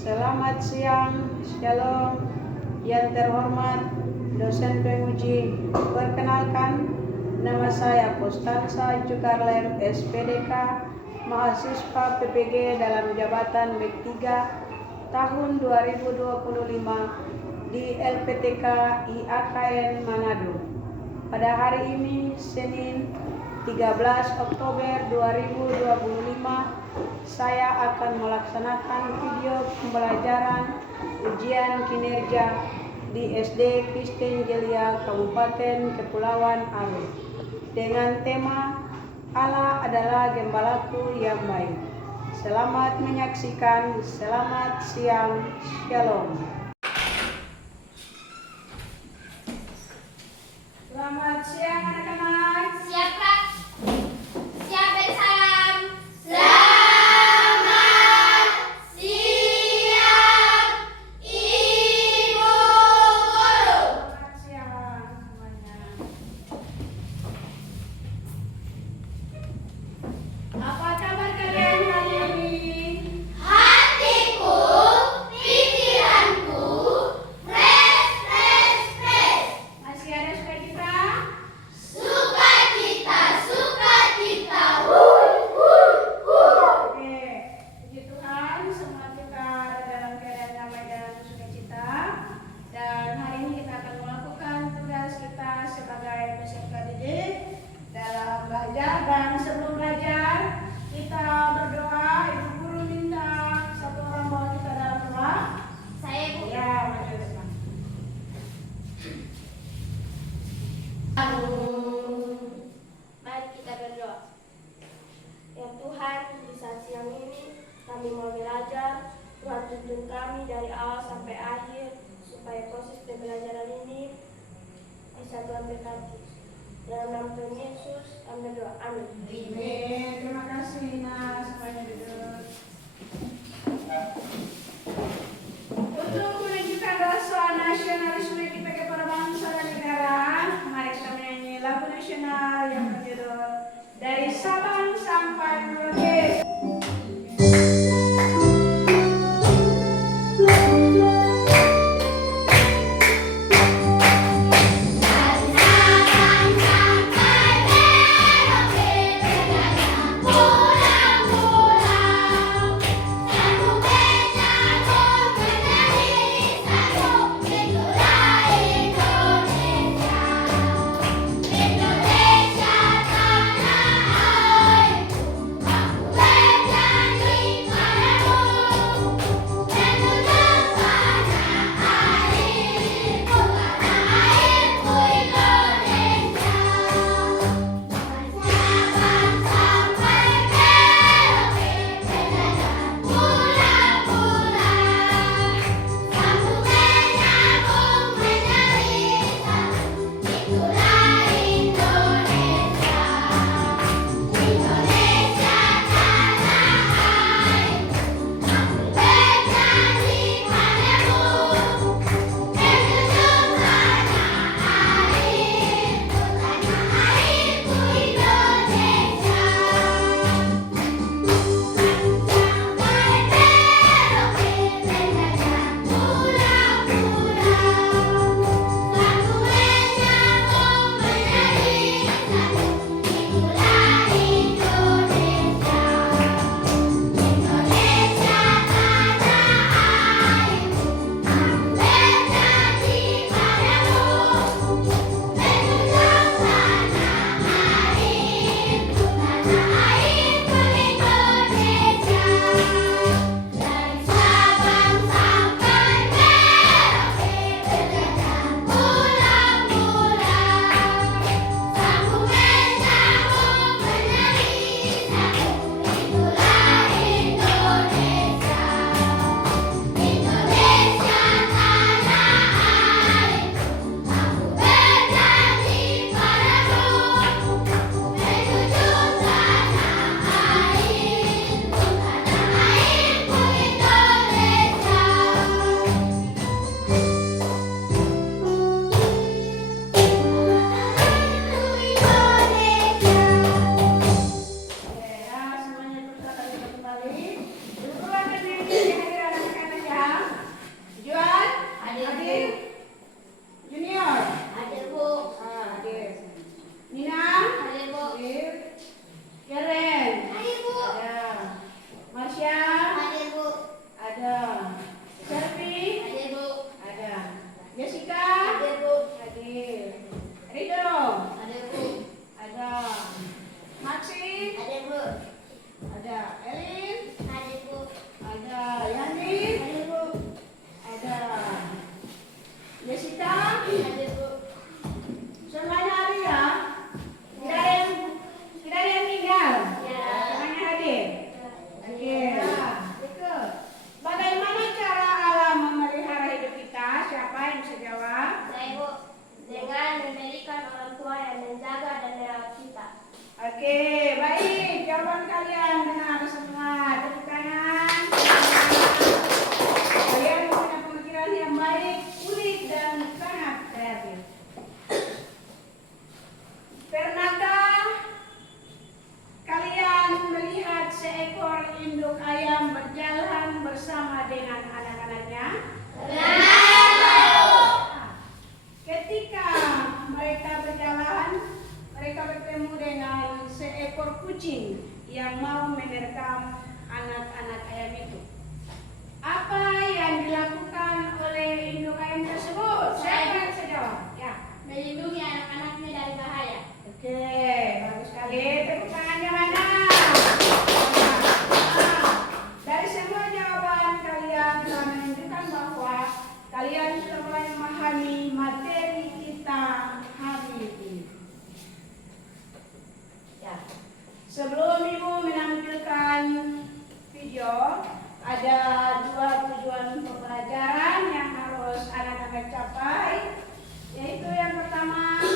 Selamat siang, Shalom, yang terhormat dosen penguji. Perkenalkan, nama saya Postansa Jukarlem, SPDK, mahasiswa PPG dalam jabatan B3 tahun 2025 di LPTK IAKN Manado. Pada hari ini, Senin 13 Oktober 2025, saya akan melaksanakan video pembelajaran ujian kinerja di SD Kristen Jelia Kabupaten Kepulauan Aru dengan tema Allah adalah gembalaku yang baik. Selamat menyaksikan, selamat siang, shalom. Selamat siang anak-anak. Siap, Kak. Siap bersalam. Selamat siang, Ibu Guru. Selamat siang semuanya. Apa kabar kalian hari ini? Hatiku, pikiranku, fresh. Masih ada sukacita? Sukacita. Oke, puji Tuhan, semua kita dalam keadaan damai dan sukacita. Dan hari ini kita akan melakukan tugas kita sebagai peserta didik dalam belajar. Dan sebelum belajar, kita berdoa. Ibu guru minta satu orang bawa kita dalam doa. Saya, Bu. Ya, maju depan. Mari kita berdoa. Ya Tuhan, di saat siang ini kami mau belajar. Tuhan tuntun kami dari awal sampai akhir supaya proses pembelajaran ini bisa Tuhan berkati. Dalam nama Tuhan Yesus kami berdoa. Amin. Amin. Terima kasih Nina, semuanya duduk. Untuk menunjukkan rasa nasionalisme kita kepada bangsa dan negara, mari kita menyanyi lagu nasional yang berjudul Dari Sabang Sampai Merauke. Pulang bersama dengan anak-anaknya? Ketika mereka berjalan, mereka bertemu dengan seekor kucing yang mau menerkam anak-anak ayam itu. Apa yang dilakukan oleh induk ayam tersebut? Siapa yang bisa jawab? Ya. Melindungi anak-anaknya dari bahaya. Oke, bagus sekali. Tepuk tangannya mana? Dari semua jawaban kalian telah menunjukkan bahwa kalian sudah mulai memahami materi kita hari ini. Ya. Sebelum Ibu menampilkan video, ada 2 tujuan pembelajaran yang harus anak-anak capai, yaitu yang pertama,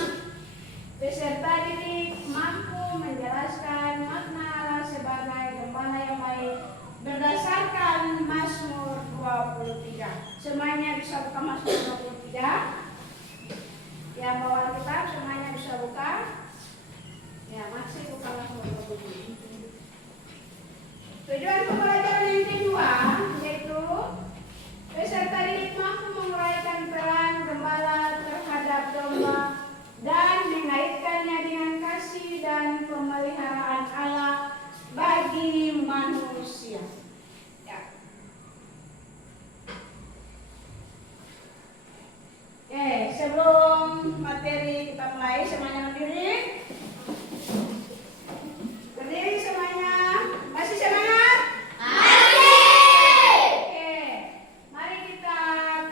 peserta didik mampu menjelaskan makna Allah sebagai gembala yang baik berdasarkan Mazmur 23. Semuanya bisa buka Mazmur 23. Yang bawa kitab semuanya bisa buka. Ya, masih buka Mazmur 23. Tujuan pembelajaran yang kedua yaitu peserta didik mampu menguraikan peran gembala terhadap domba dan mengaitkannya dengan kasih dan pemeliharaan Allah bagi manusia. Ya. Oke, sebelum materi kita mulai, semuanya berdiri. Berdiri semuanya. Masih semangat? Masih. Oke, mari kita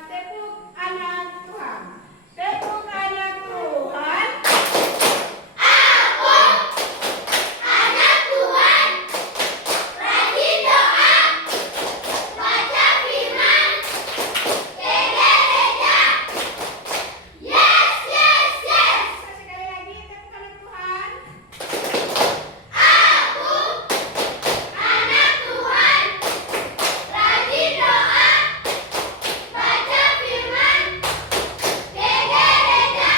tepuk anak Tuhan. Tepuk anak Tuhan. Aku anak Tuhan, rajin doa, baca firman, ke gereja. Yes, yes, yes. Sekali lagi tepuk anak Tuhan. Aku anak Tuhan, rajin doa, baca firman, ke gereja.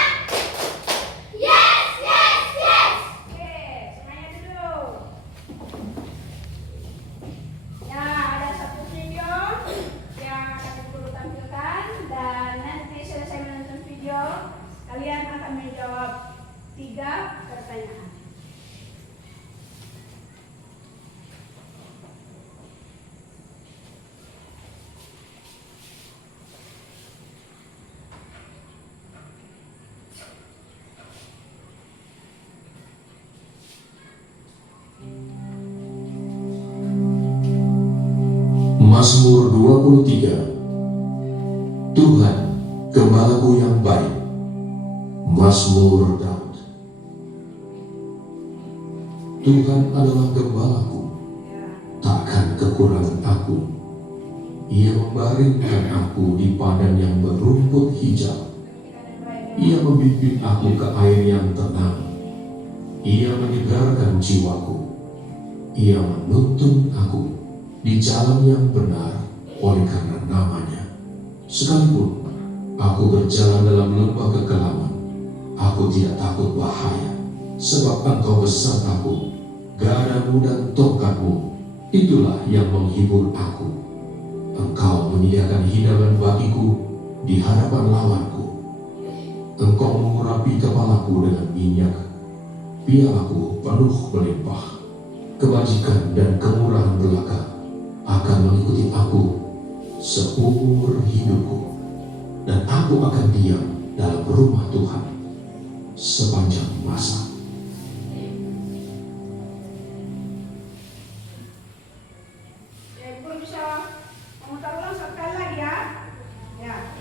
Yes, yes, yes. Oke, semuanya duduk. Ya, ada satu video yang akan Ibu tampilkan dan nanti selesai menonton video, kalian akan menjawab 3 pertanyaan. Mazmur 23. Tuhan, gembalaku yang baik. Mazmur Daud. Tuhan adalah gembalaku, takkan kekurangan aku. Ia membaringkan aku di padang yang berumput hijau. Ia membimbing aku ke air yang tenang. Ia menyegarkan jiwaku. Ia menuntun aku di jalan yang benar oleh karena namanya. Sekalipun aku berjalan dalam lembah kekelaman, aku tidak takut bahaya, sebab Engkau besertaku. Gadamu dan tongkatmu, itulah yang menghibur aku. Engkau menyediakan hidangan bagiku di hadapan lawanku. Engkau mengurapi kepalaku dengan minyak, pialaku penuh melimpah. Kebajikan dan kemurahan belaka akan mengikuti aku seumur hidupku, dan aku akan diam dalam rumah Tuhan sepanjang masa. Ibu bisa memutar ulang sekali lagi ya. Ya,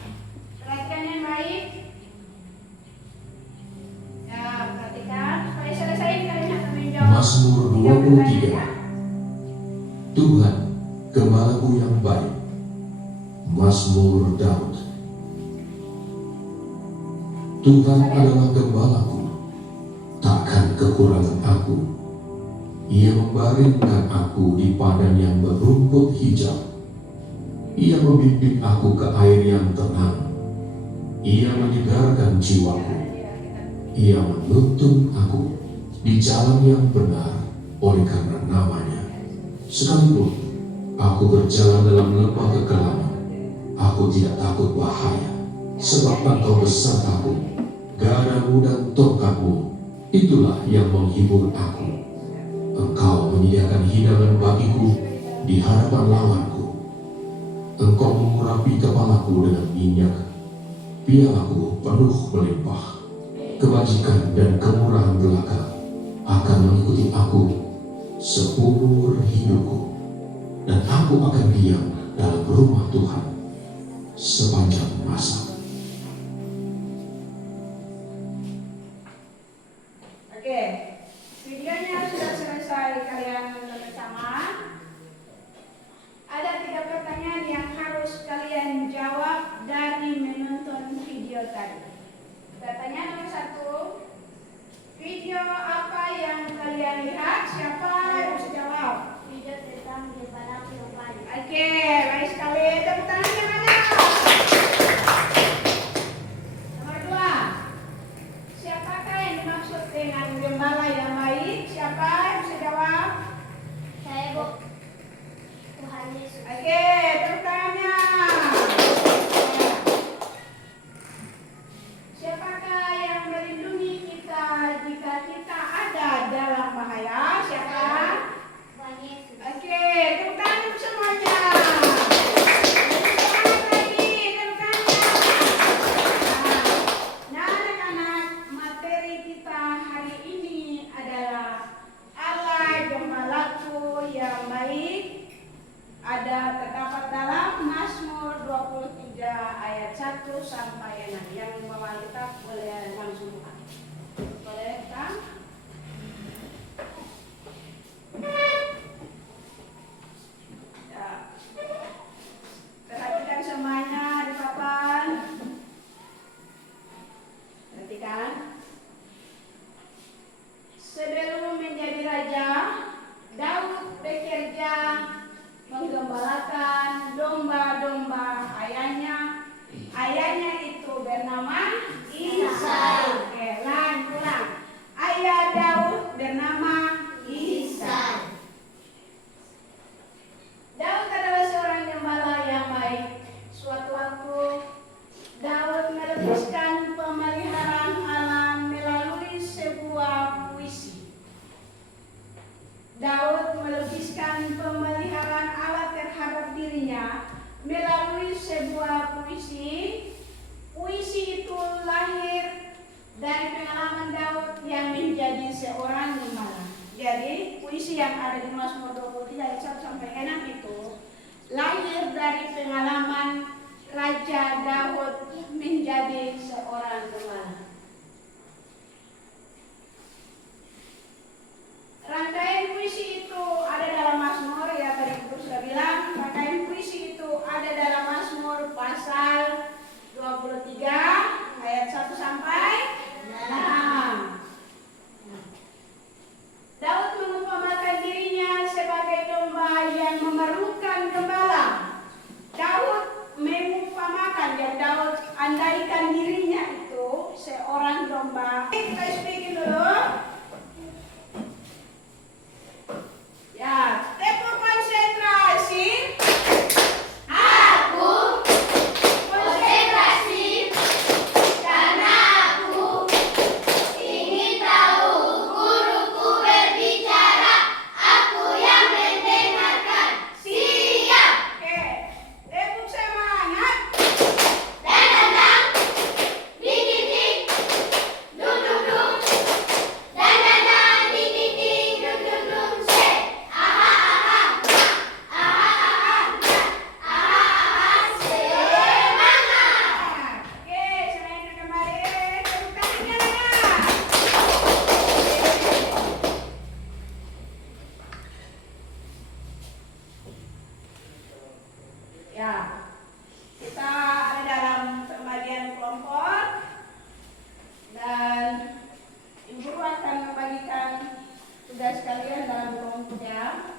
perhatikan yang baik. Ya, perhatikan supaya selesai kalian akan menjawab. Mazmur 23. Tuhan, gembalaku yang baik. Mazmur Daud. Tuhan adalah gembalaku, takkan kekurangan aku. Ia membaringkan aku di padang yang berumput hijau. Ia membimbing aku ke air yang tenang. Ia menyegarkan jiwaku. Ia menuntun aku di jalan yang benar oleh karena namanya. Sekalipun Aku berjalan dalam lembah kekelaman, aku tidak takut bahaya, sebab Engkau besertaku. Gadamu dan tongkatmu, itulah yang menghibur aku. Engkau menyediakan hidangan bagiku di hadapan lawanku. Engkau mengurapi kepalaku dengan minyak, pialaku penuh melimpah. Kebajikan dan kemurahan belaka akan mengikuti aku seumur hidupku, dan aku akan diam dalam rumah Tuhan sepanjang masa. Oke, videonya sudah selesai, kalian nonton bersama. Ada 3 pertanyaan yang harus kalian jawab dari menonton video tadi. Pertanyaan nomor 1, video apa yang kalian lihat? Siapa yang bisa jawab? Video tentang gembala perempuan. Oke, baik sekali. Tepuk tangan yang mana? Nomor 2, siapakah yang dimaksud dengan gembala yang baik? Siapa yang bisa jawab? Saya, Bu. Tuhan Yesus. Oke, tepuk tangannya. Siapakah yang melindungi kita jika kita ada dalam bahaya? Siapa? Tuhan Yesus. Oke, tepuk tangan untuk semuanya. Semangat lagi, tepuk tangannya. Nah, anak-anak, materi kita hari ini adalah Allah Gembalaku yang baik. Terdapat dalam Mazmur 23 ayat 1 sampai 6. Yang membawa kitab boleh langsung buka. Boleh kan? Ya. Perhatikan semuanya di papan. Perhatikan. Sebelum menjadi raja, Daud bekerja menggembalakan domba-domba ayahnya. Ayahnya itu bernama Isai. Oke, ulang. Ayah Daud bernama Isai. Daud adalah seorang gembala yang baik. Suatu waktu Daud melukiskan pemeliharaan alam melalui sebuah puisi. Daud melukiskan pemeliharaan Allah terhadap dirinya melalui sebuah puisi. Puisi itu lahir dari pengalaman Daud yang menjadi seorang gembala. Jadi puisi yang ada di Mazmur 23 ayat 1 sampai 6 itu lahir dari pengalaman Raja Daud menjadi seorang gembala. Rangkaian puisi itu ada dalam Mazmur, ya tadi Ibu sudah bilang, rangkaian puisi itu ada dalam Mazmur pasal 23 ayat 1 sampai 6. Daud mengumpamakan dirinya sebagai domba yang memerlukan gembala. Daud mengumpamakan dan Daud andaikan dirinya itu seorang domba. Kita speaking dulu. Ya, tepuk konsentrasi. Aku konsentrasi karena aku ingin tahu guruku berbicara, aku yang mendengarkan. Siap. Oke, tepuk semangat. Dan datang, ding ding ding, dung dung dung. Dan datang, ding ding ding, dung dung dung. Say, aha aha, aha aha, aha aha, semangat. Oke, selain kembali, tepuk tangannya. Ya, kita ada dalam pembagian kelompok dan Ibu akan membagikan tugas kalian dalam kelompoknya.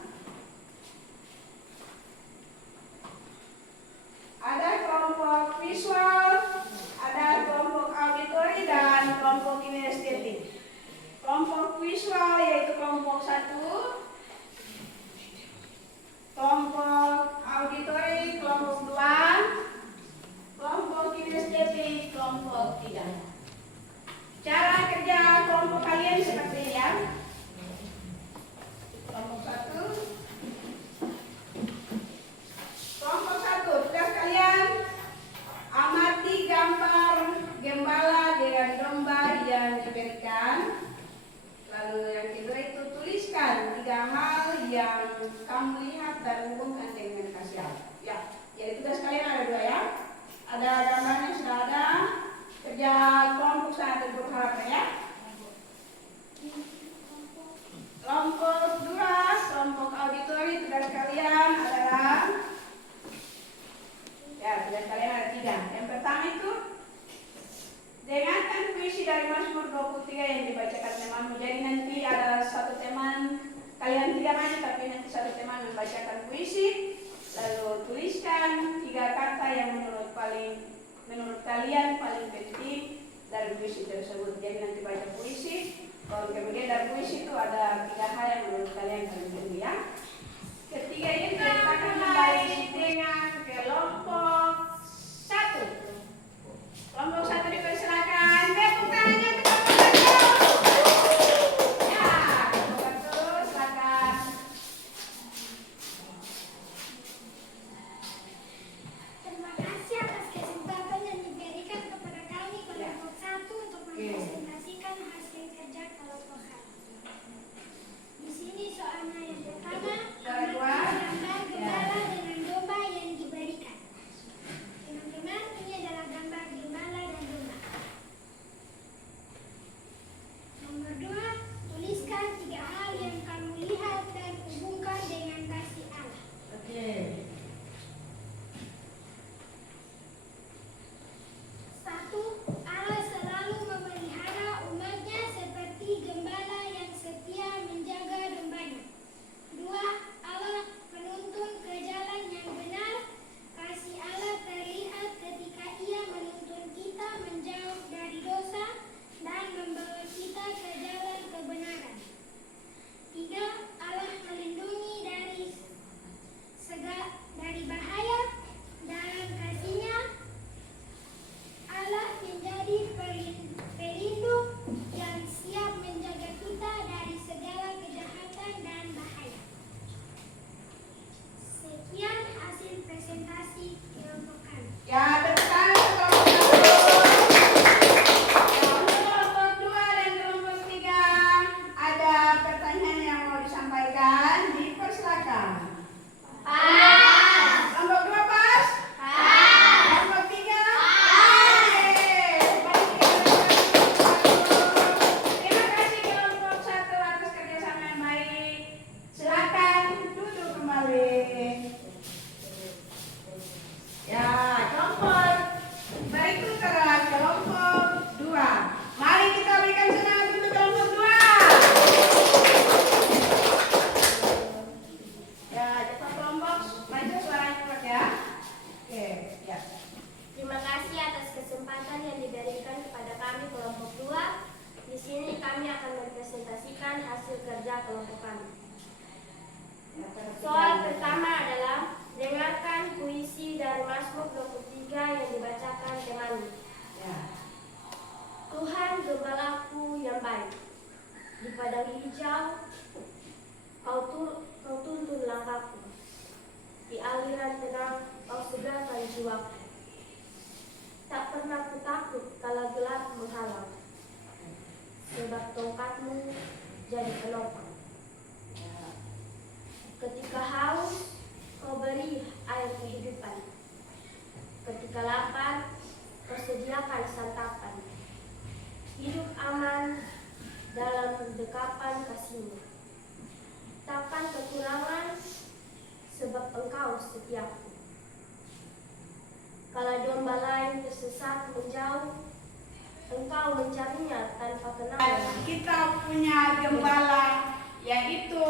Ada kelompok visual, ada kelompok auditori dan kelompok kinestetik. Kelompok visual yaitu kelompok 1, kelompok Ya, tugas kalian ada 3. Yang pertama itu dengarkan puisi dari Mazmur 23 yang dibacakan temanmu. Jadi nanti ada satu teman, kalian 3 aja, tapi nanti satu teman membacakan puisi. Lalu tuliskan 3 kata yang menurut kalian paling penting dari puisi tersebut. Jadi nanti baca puisi. Kalau kemudian dari puisi itu ada 3 hal yang menurut kalian paling penting ya. Ketiga itu kita akan mulai dengan kelompok 1. Kelompok 1 dipersilakan. Tepuk tangannya untuk kelompok 1. Ya, kelompok 1 silakan. Terima kasih atas kesempatan yang diberikan kepada kami kelompok 1 untuk mempresentasikan hasil kerja kelompok 1. Di sini soalnya yang pertama, gambar gembala dengan domba yang diberikan. Teman-teman, ini adalah gambar gembala dan domba. Nomor 2, tuliskan 3 hal yang kamu lihat dan hubungkan dengan kasih Allah. Oke. 1. Allah selalu memelihara umatnya seperti gembala yang setia menjaga dombanya. 2. Allah menuntun ke jalan yang benar. Kasih Allah terlihat ketika Ia menuntun kita menjauh dari dosa dan membawa kita ke jalan kebenaran. 3. Allah melindungi dari bahaya. Dalam kasih-Nya Allah menjadi pelindung yang siap menjaga kita dari segala kejahatan dan bahaya. Sekian hasil presentasi kelompok kami. Ya, tepuk tangan untuk kelompok 1. Ya, untuk kelompok 2 dan kelompok 3 ada pertanyaan yang mau disampaikan. Dipersilakan. Kelompok 2 pas? Kelompok 3? Terima kasih kelompok 1 atas kerjasama yang baik. Silakan duduk kembali. Ya, kelompok berikut adalah kelompok 2. Mari kita berikan semangat untuk kelompok 2. Ya, cepat kelompok, maju suaranya kuat ya. Oke, ya. Terima kasih atas kesempatan yang diberikan kepada kami kelompok 2. Di sini kami akan mempresentasikan hasil kerja kelompok kami. Soal pertama adalah dengarkan puisi dari Mazmur 23 yang dibacakan temanmu. Ya. Tuhan gembalaku yang baik, di padang hijau kau tuntun langkahku, di aliran tenang kau segarkan jiwaku. Tak pernah ku takut kala gelap menghalang, sebab tongkatmu jadi penopang. Ketika haus, kau beri air kehidupan. Ketika lapar, kau sediakan santapan. Hidup aman dalam dekapan kasih-Mu. Takkan kekurangan, sebab Engkau setiaku. Kala domba lain tersesat menjauh, Engkau mencarinya tanpa kenal. Kita punya gembala, yaitu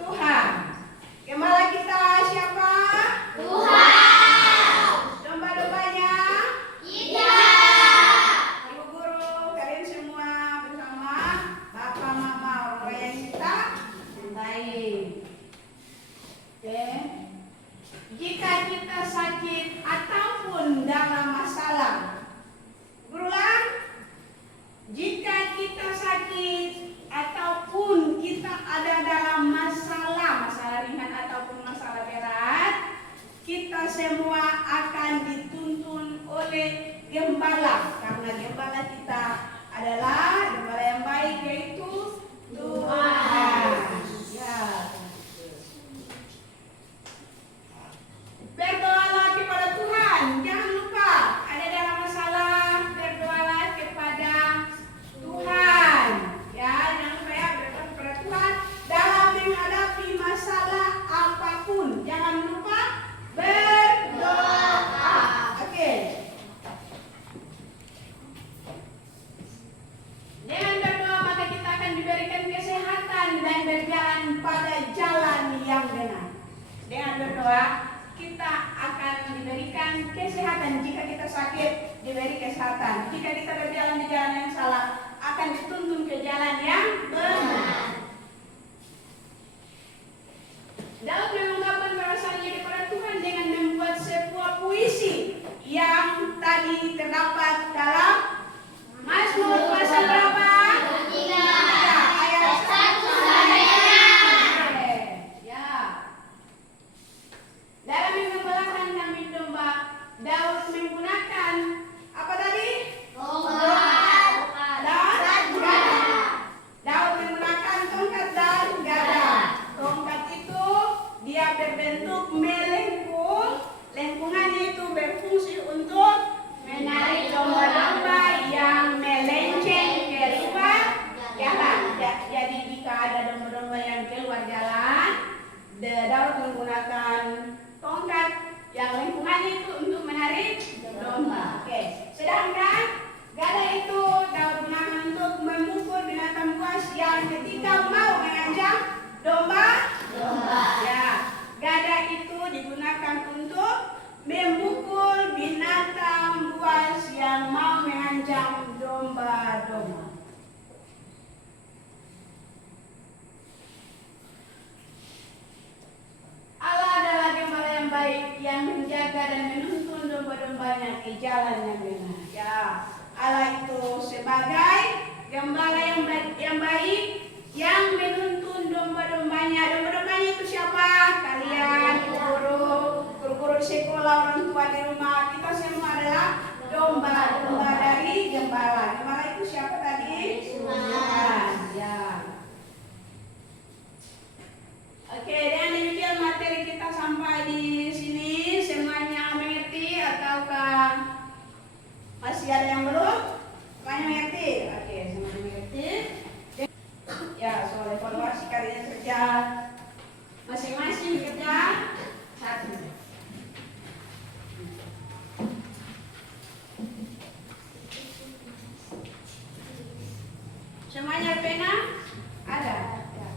Tuhan. Gembala kita siapa? Tuhan. Domba-dombanya? Kita. Ibu guru, kalian semua bersama Bapak Mama orang yang kita cintai. Oke. Jika kita sakit ataupun dalam masalah, berulang. Jika kita sakit ataupun kita ada dalam masalah ringan ataupun masalah berat, kita semua akan dituntun oleh gembala, karena gembala kita adalah gembala yang baik, yaitu Tuhan. Ya. Berdoalah kepada Tuhan, jangan lupa ada dalam masalah, berdoalah kepada Tuhan. Ya, jangan lupa ya, berdoa kepada Tuhan dalam menghadapi masalah apapun. Jangan lupa berdoa. diberikan kesehatan. Jika kita sakit, diberi kesehatan. Jika kita berjalan di jalan yang salah, akan dituntun ke jalan yang benar. Daud mengungkapkan perasaannya kepada Tuhan dengan membuat sebuah puisi yang tadi terdapat dalam Mazmur pasal berapa? 3 Ayat 1 sampai 6. Ya. Dalam mengembalakan kambing domba, Daud menggunakan apa tadi? Tongkat Dan gada. Daud menggunakan tongkat dan gada. Tongkat itu dia berbentuk melengkung. Lengkungannya itu berfungsi untuk menarik domba-domba yang melenceng keluar jalan. Jadi jika ada domba-domba yang keluar jalan, Daud menggunakan tongkat yang lengkungannya itu untuk menarik domba. Oke. Sedangkan gada itu Daud gunakan untuk memukul binatang buas yang ketika mau mengancam domba. Ya, gada itu digunakan untuk memukul binatang buas yang mau mengancam domba-domba. Allah adalah gembala yang baik yang menjaga dan menuntun domba-dombanya ke jalan yang benar. Ya, Allah itu sebagai gembala yang baik yang menuntun domba-dombanya. Domba-dombanya itu siapa? Kalian, guru-guru di sekolah, orang tua di rumah. Kita semua adalah domba-domba dari gembala. Gembala itu siapa tadi? Tuhan. Ya. Oke, dan demikian materi kita sampai di sini. Semuanya mengerti ataukah masih ada yang belum? Semuanya mengerti? Oke, semuanya mengerti. Ya, soal evaluasi kalian kerja masing-masing kerja satu. Semuanya pena? Ada. Ya.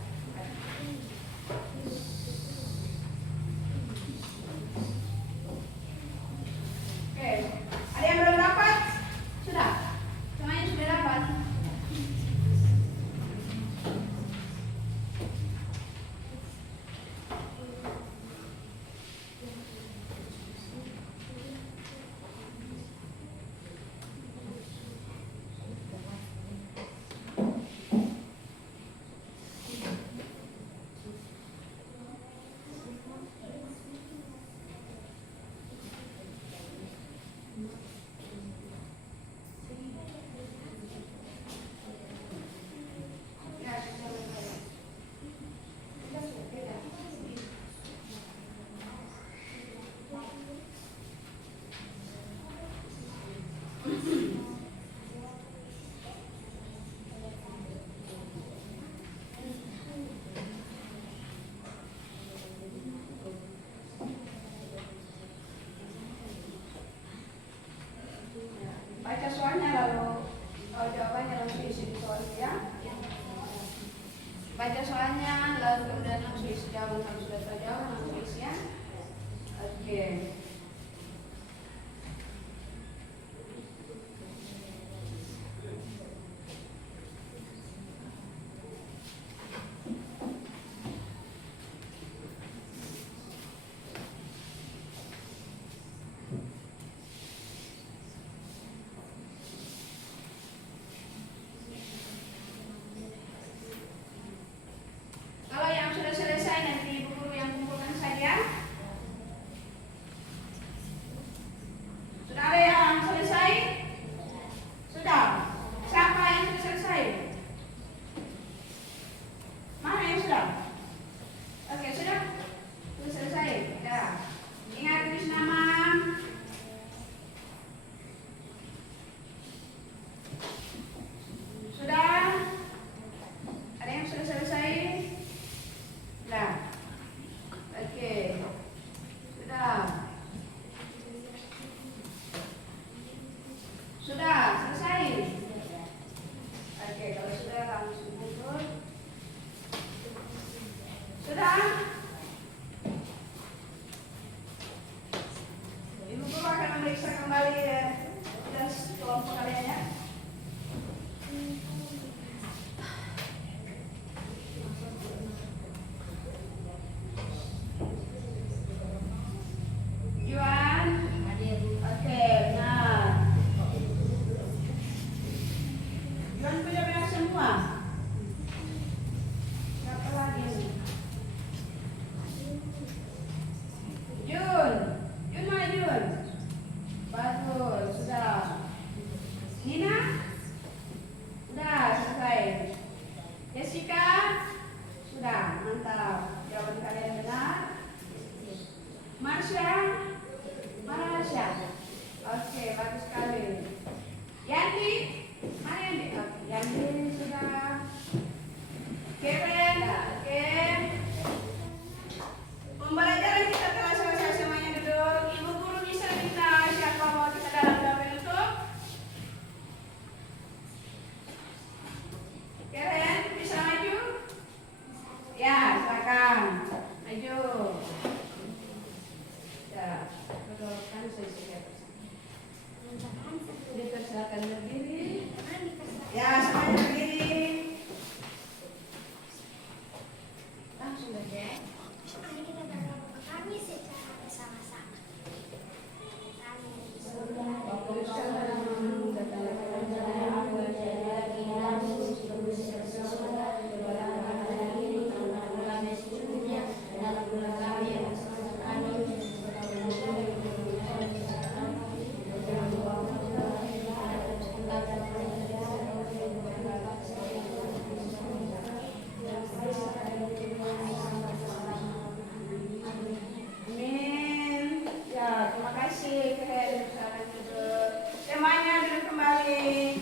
kasih kepada bersama duduk. Temanya duduk kembali.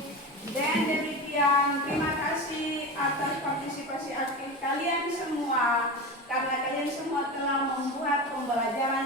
Dan demikian, terima kasih atas partisipasi aktif kalian semua, karena kalian semua telah membuat pembelajaran